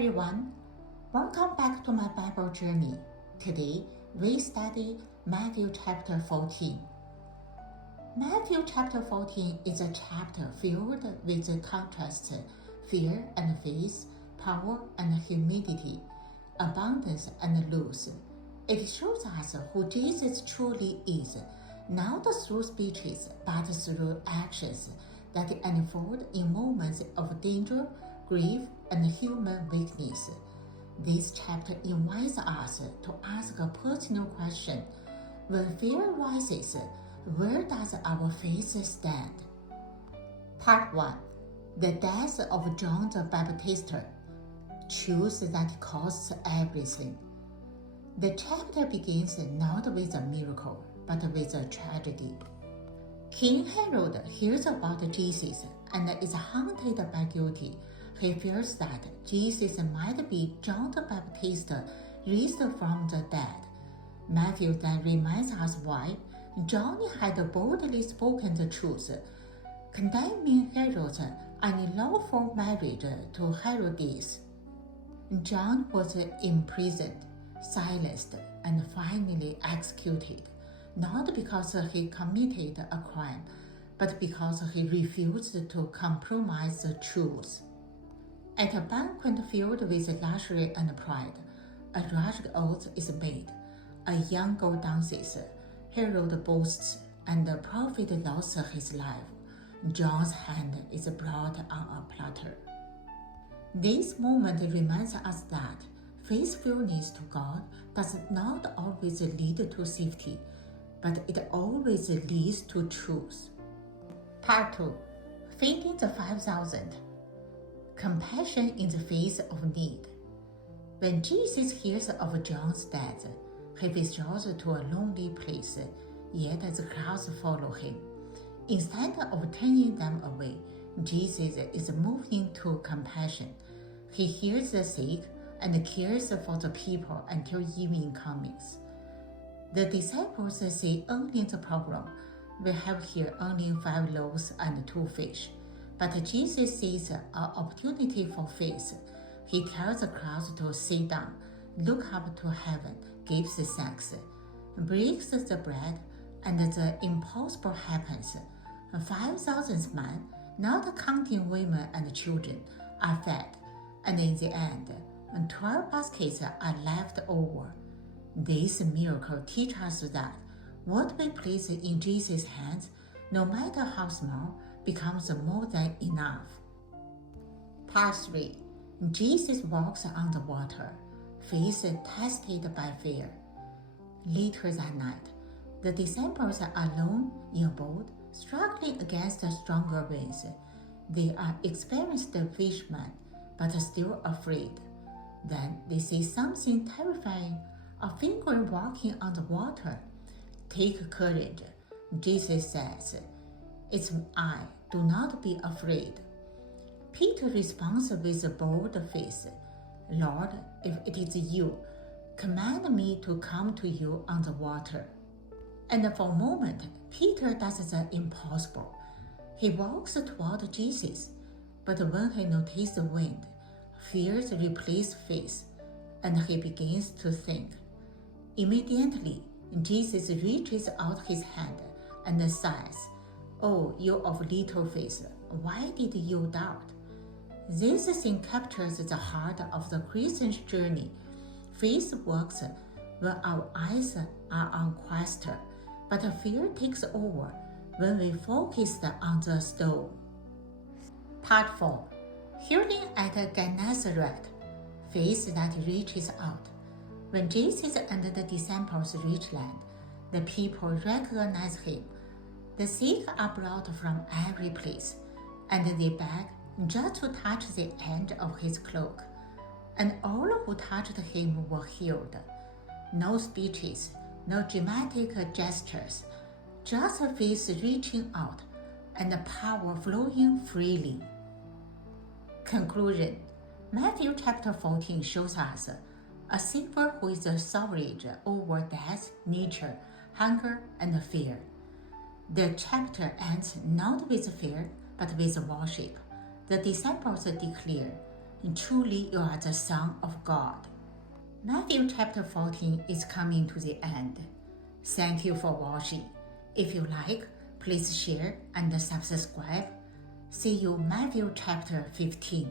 everyone, welcome back to my Bible journey. Today we study Matthew chapter 14. Matthew chapter 14 is a chapter filled with the contrasts, fear and faith, power and humility, abundance and loss. It shows us who Jesus truly is, not through speeches but through actions that unfold in moments of danger, grief, and human weakness. This chapter invites us to ask a personal question. When fear rises, where does our faith stand? Part 1. The death of John the Baptist. Truth that costs everything. The chapter begins not with a miracle, but with a tragedy. King Herod hears about Jesus and is haunted by guilt. He fears that Jesus might be John the Baptist raised from the dead. Matthew then reminds us why John had boldly spoken the truth, condemning Herod's unlawful marriage to Herodias. John was imprisoned, silenced, and finally executed, not because he committed a crime, but because he refused to compromise the truth. At a banquet filled with luxury and pride, a rash oath is made. A young girl dances, Herod boasts, and the prophet lost his life. John's hand is brought on a platter. This moment reminds us that faithfulness to God does not always lead to safety, but it always leads to truth. Part 2. Feeding the 5,000. Compassion in the face of need. When Jesus hears of John's death, he withdraws to a lonely place, yet the crowds follow him. Instead of turning them away, Jesus is moved into compassion. He heals the sick and cares for the people until evening comes. The disciples see only the problem. We have here only 5 loaves and 2 fish. But Jesus sees an opportunity for faith. He tells the crowds to sit down, look up to heaven, gives thanks, breaks the bread, and the impossible happens. 5,000 men, not counting women and children, are fed, and in the end, 12 baskets are left over. This miracle teaches us that what we place in Jesus' hands, no matter how small, becomes more than enough. Part 3. Jesus walks on the water, faith tested by fear. Later that night, the disciples are alone in a boat, struggling against stronger winds. They are experienced fishermen, but still afraid. Then they see something terrifying, a figure walking on the water. Take courage, Jesus says. It's I, do not be afraid. Peter responds with a bold face. Lord, if it is you, command me to come to you on the water. And for a moment, Peter does the impossible. He walks toward Jesus, but when he notices the wind, fears replace faith, and he begins to think. Immediately, Jesus reaches out his hand and says, "Oh, you of little faith, why did you doubt?" This scene captures the heart of the Christian's journey. Faith works when our eyes are on Christ, but fear takes over when we focus on the stone. Part 4. Healing at Gennesaret. Faith that reaches out. When Jesus and the disciples reach land, the people recognize him. The sick are brought from every place, and they beg just to touch the end of his cloak. And all who touched him were healed. No speeches, no dramatic gestures, just faith reaching out and power flowing freely. Conclusion. Matthew chapter 14 shows us a Savior who is sovereign over death, nature, hunger, and fear. The chapter ends not with fear, but with worship. The disciples declare, Truly, you are the Son of God. Matthew chapter 14 is coming to the end. Thank you for watching. If you like, please share and subscribe. See you Matthew chapter 15.